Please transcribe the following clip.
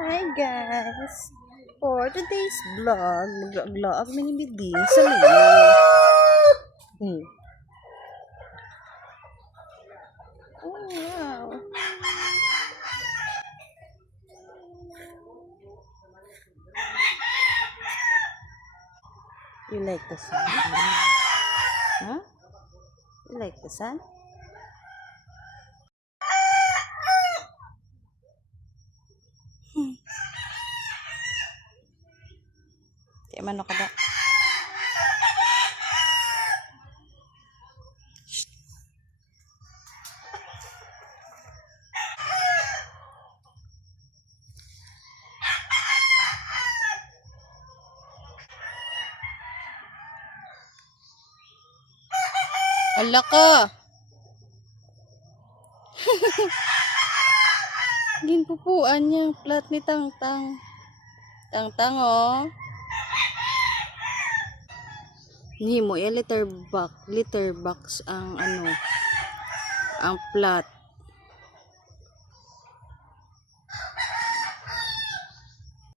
Hi guys! For today's vlog, mag-vlog ng ibigin sa loob. Oh wow! You like the sun? Huh? You like the sun? Di man ka ba? Ala ka! Ginpupuan niya. Plat ni Tangtang. Tangtang oh. Ni mo litter box ang ang plat.